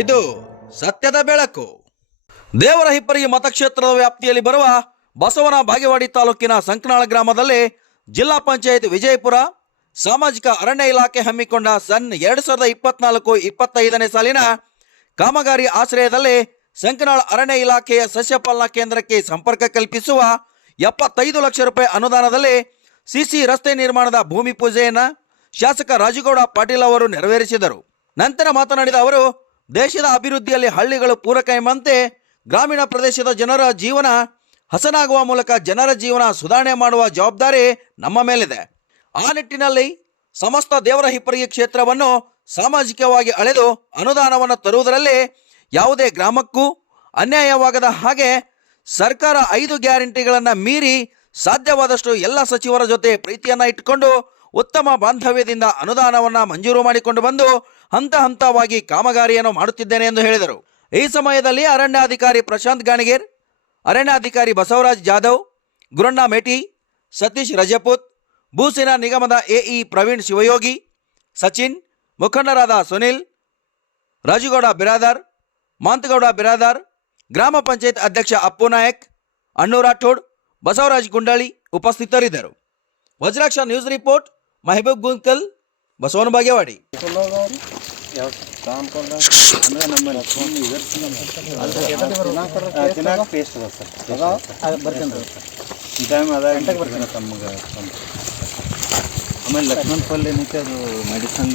ಇದು ಸತ್ಯದ ಬೆಳಕು. ದೇವರಹಿಪ್ಪರಗಿ ಮತಕ್ಷೇತ್ರದ ವ್ಯಾಪ್ತಿಯಲ್ಲಿ ಬರುವ ಬಸವನ ಬಾಗೇವಾಡಿ ತಾಲೂಕಿನ ಸಂಕನಾಳ ಗ್ರಾಮದಲ್ಲಿ ಜಿಲ್ಲಾ ಪಂಚಾಯತ್ ವಿಜಯಪುರ ಸಾಮಾಜಿಕ ಅರಣ್ಯ ಇಲಾಖೆ ಹಮ್ಮಿಕೊಂಡ ಸನ್ 2024-25ನೇ ಸಾಲಿನ ಕಾಮಗಾರಿ ಆಶ್ರಯದಲ್ಲಿ ಸಂಕನಾಳ ಅರಣ್ಯ ಇಲಾಖೆಯ ಸಸ್ಯಪಾಲನಾ ಕೇಂದ್ರಕ್ಕೆ ಸಂಪರ್ಕ ಕಲ್ಪಿಸುವ 75 ಲಕ್ಷ ರೂಪಾಯಿ ಅನುದಾನದಲ್ಲಿ ಸಿಸಿ ರಸ್ತೆ ನಿರ್ಮಾಣದ ಭೂಮಿ ಪೂಜೆಯನ್ನು ಶಾಸಕ ರಾಜುಗೌಡ ಪಾಟೀಲ್ ಅವರು ನೆರವೇರಿಸಿದರು. ನಂತರ ಮಾತನಾಡಿದ ಅವರು, ದೇಶದ ಅಭಿವೃದ್ಧಿಯಲ್ಲಿ ಹಳ್ಳಿಗಳು ಪೂರಕ ಎಂಬಂತೆ ಗ್ರಾಮೀಣ ಪ್ರದೇಶದ ಜನರ ಜೀವನ ಹಸನಾಗುವ ಮೂಲಕ ಜನರ ಜೀವನ ಸುಧಾರಣೆ ಮಾಡುವ ಜವಾಬ್ದಾರಿ ನಮ್ಮ ಮೇಲಿದೆ. ಆ ನಿಟ್ಟಿನಲ್ಲಿ ಸಮಸ್ತ ದೇವರಹಿಪ್ಪರಗಿ ಕ್ಷೇತ್ರವನ್ನು ಸಾಮಾಜಿಕವಾಗಿ ಅಳೆದು ಅನುದಾನವನ್ನು ತರುವುದರಲ್ಲಿ ಯಾವುದೇ ಗ್ರಾಮಕ್ಕೂ ಅನ್ಯಾಯವಾಗದ ಹಾಗೆ ಸರ್ಕಾರ 5 ಗ್ಯಾರಂಟಿಗಳನ್ನು ಮೀರಿ ಸಾಧ್ಯವಾದಷ್ಟು ಎಲ್ಲ ಸಚಿವರ ಜೊತೆ ಪ್ರೀತಿಯನ್ನು ಇಟ್ಟುಕೊಂಡು ಉತ್ತಮ ಬಾಂಧವ್ಯದಿಂದ ಅನುದಾನವನ್ನು ಮಂಜೂರು ಮಾಡಿಕೊಂಡು ಬಂದು ಹಂತ ಹಂತವಾಗಿ ಕಾಮಗಾರಿಯನ್ನು ಮಾಡುತ್ತಿದ್ದೇನೆ ಎಂದು ಹೇಳಿದರು. ಈ ಸಮಯದಲ್ಲಿ ಅರಣ್ಯಾಧಿಕಾರಿ ಪ್ರಶಾಂತ್ ಗಾಣಿಗೇರ್, ಅರಣ್ಯಾಧಿಕಾರಿ ಬಸವರಾಜ್ ಜಾಧವ್, ಗುರಣ್ಣ ಮೇಟಿ, ಸತೀಶ್ ರಜಪೂತ್, ಭೂಸೇನಾ ನಿಗಮದ ಎಇ ಪ್ರವೀಣ್ ಶಿವಯೋಗಿ, ಸಚಿನ್, ಮುಖಂಡರಾದ ಸುನಿಲ್, ರಾಜುಗೌಡ ಬಿರಾದಾರ್, ಮಾಂತಗೌಡ ಬಿರಾದಾರ್, ಗ್ರಾಮ ಪಂಚಾಯತ್ ಅಧ್ಯಕ್ಷ ಅಪ್ಪು ನಾಯಕ್, ಅಣ್ಣು ರಾಠೋಡ್, ಬಸವರಾಜ್ ಗುಂಡಾಳಿ ಉಪಸ್ಥಿತರಿದ್ದರು. ವಜ್ರಾಕ್ಷ ನ್ಯೂಸ್ ರಿಪೋರ್ಟ್, महबूब गुंकल, बसवन बागेवाड़ी. ಆಮೇಲೆ ಲಕ್ಷ್ಮಣ್ ಪಲ್ಲೆ ಏನೈತೆ ಅದು ಮೆಡಿಸನ್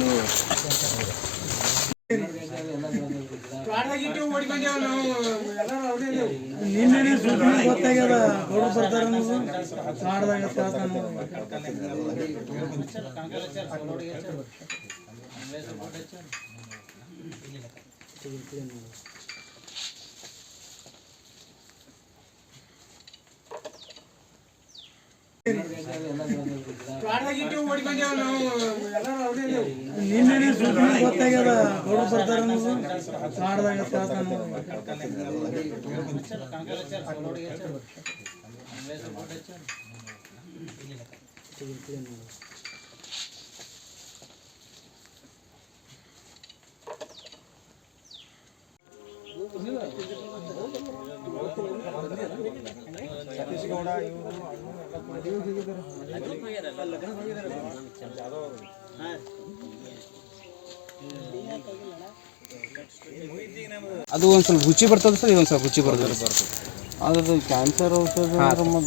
ಗೊತ್ತಾಗ್ಯದ ಬರ್ತಾರ ಗೊತ್ತಾಗ್ಯದ ಛತ್ತೀಸ್ಗೌಡ ಅದು ಒಂದು ಸ್ವಲ್ಪ ರುಚಿ ಬರ್ತದೆ ಸರ್, ಇದೊಂದು ಸ್ವಲ್ಪ ರುಚಿ ಬರ್ತದೆ. ಅದ್ರದ್ದು ಕ್ಯಾನ್ಸರ್ ಔಷಧ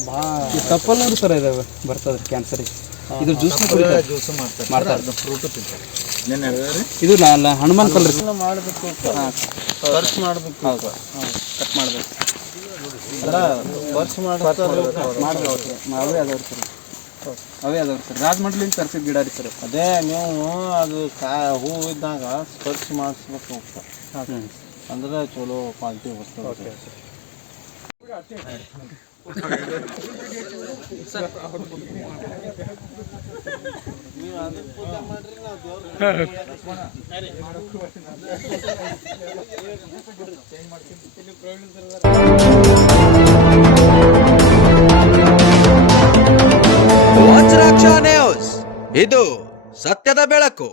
ಭಾಳ ತಪ್ಪಲ್ಲ ನೋಡಿ ಸರ್, ಇದು ಬರ್ತದೆ ಕ್ಯಾನ್ಸರಿಗೆ. ಇದು ಜ್ಯೂಸ್ ಮಾಡ್ತಾರೆ, ಫ್ರೂಟು ತಿಂತಾರೆ. ಇದು ಹನುಮಾನ್ ಕಲ್ರಿ ಮಾಡಬೇಕು, ಖರ್ಚು ಮಾಡಬೇಕು. ಹೌದು, ಕಟ್ ಮಾಡಬೇಕು. ಅಲ್ಲ ಖರ್ಚು ಮಾಡಬೇಕು. ಅವೇ ಅದಾವ್ರಿ ಸರ್, ಅವೇ ಅದಾವ್ರಿ ಸರ್. ರಾಜಮಂಡ್ಲಿಂದ ತರಿಸಿದ ಗಿಡ ರೀ ಸರ್. ಅದೇ ನೀವು ಅದು ಹೂ ಇದ್ದಾಗ ಖರ್ಚು ಮಾಡಿಸ್ಬೇಕು ಅಂದ್ರೆ ಚಲೋ ಕ್ವಾಲಿಟಿ ಬರ್ತದೆ. ವಜ್ರಾಕ್ಷ ನ್ಯೂಸ್, ಇದು ಸತ್ಯದ ಬೆಳಕು.